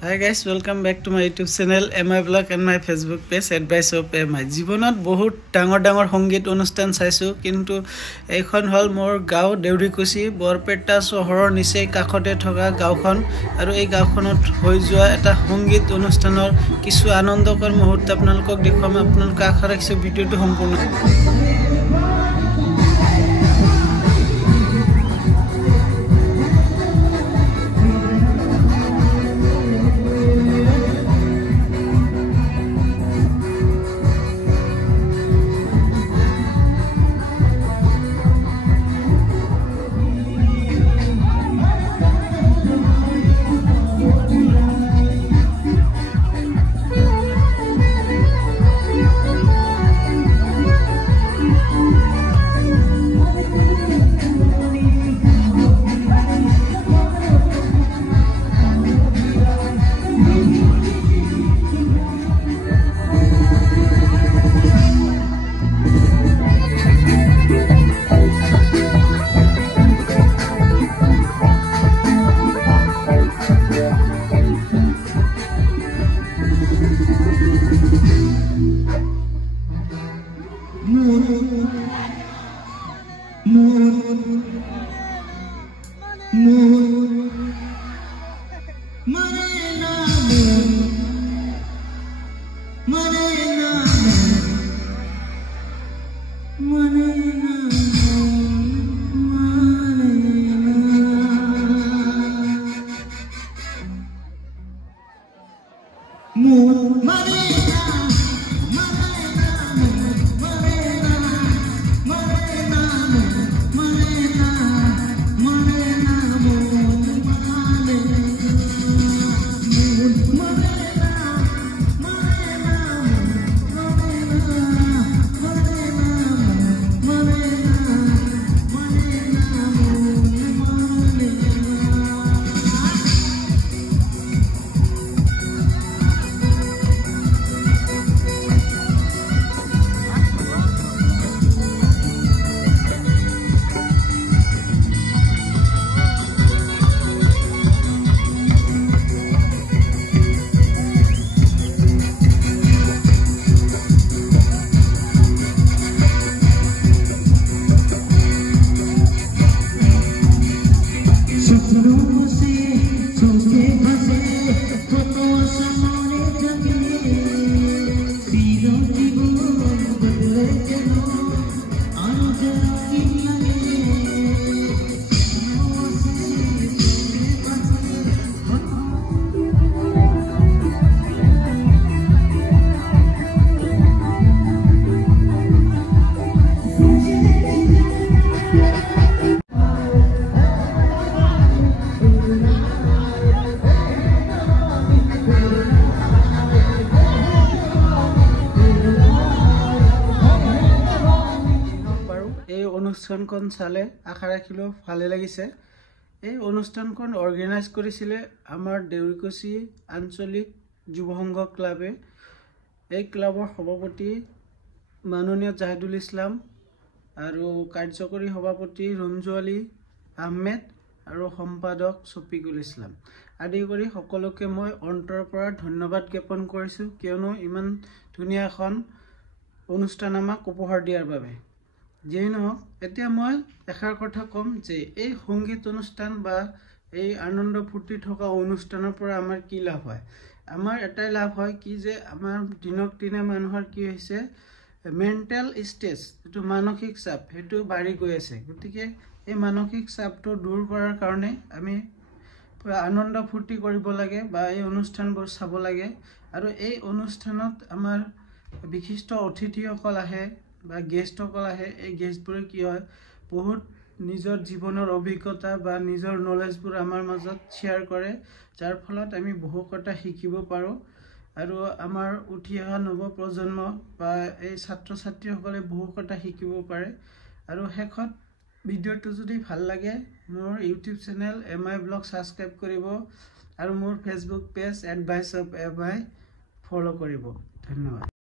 Hi guys, welcome back to my YouTube channel MI Vlog and my Facebook page Advice of MI. জীৱনত বহুত ডাঙৰ সংগীত অনুষ্ঠান চাইছো কিন্তু এইখন হল মোৰ গাঁও দেউৰিকুছি বৰপেটা চহৰৰ নিচেই কাষতে থকা গাঁওখন আৰু এই গাঁওখনত হৈ যোৱা এটা সংগীত অনুষ্ঠানৰ কিছু আনন্দকৰ মুহূৰ্ত আপোনালোকক দেখুৱাম আপোনালোক আশা ৰাখিছো ভিডিওটো সম্পূৰ্ণ অনুষ্ঠানখন চালে আশা ৰাখিলো ভালে লাগিছে এই অনুষ্ঠানখন অৰ্গানাইজ কৰিছিলে আমাৰ দেউৰিকুছি আঞ্চলিক যুৱ সংঘ ক্লাবে এই ক্লাবৰ সভাপতি মাননীয় জাহিদুল ইছলাম আৰু কাৰ্যকৰী সভাপতি ৰঞ্জু আলী আহমেদ আৰু সম্পাদক শফিকুল ইছলাম আদি কৰি সকলোকে মই অন্তৰৰ পৰা ধন্যবাদ জ্ঞাপন কৰিছো কিয়নো ইমান ধুনীয়া এখন অনুষ্ঠান আমাক উপহাৰ দিয়াৰ বাবে যেই নহওক এতিয়া মই এষাৰ কথা কম যে এই সংগীত অনুষ্ঠান বা এই আনন্দ ফুৰ্তি থকা অনুষ্ঠানৰ পৰা আমাৰ কি লাভ হয় আমাৰ এটাই লাভ হয় কি যে আমাৰ দিনক দিনে মানুহৰ কি হৈছে মেন্টাল ষ্ট্ৰেছ যেটো মানসিক চাপ হেতু বাঢ়ি গৈ আছে গতিকে এই মানসিক চাপটো দূৰ কৰাৰ কাৰণে আমি আনন্দ ফুৰ্তি কৰিব লাগে বা এই অনুষ্ঠানবোৰ চাব লাগে আৰু এই অনুষ্ঠানত আমাৰ বিশিষ্ট অতিথিসকল আহে বা গেষ্টসকল আহে এই গেষ্টবোৰে কি হয় বহুত নিজৰ জীৱনৰ অভিজ্ঞতা বা নিজৰ নলেজবোৰ আমাৰ মাজত শ্বেয়াৰ কৰে যাৰ ফলত আমি বহু কথা শিকিব পাৰো আৰু আমাৰ উঠি অহা নৱ প্ৰজন্ম বা এই ছাত্ৰ ছাত্ৰীসকলে বহু কথা শিকিব পাৰে আৰু শেষত ভিডিওটো যদি ভাল লাগে মোৰ YouTube channel MI Vlog subscribe কৰিব আৰু মোৰ Facebook page advice of MI ফলো কৰিব ধন্যবাদ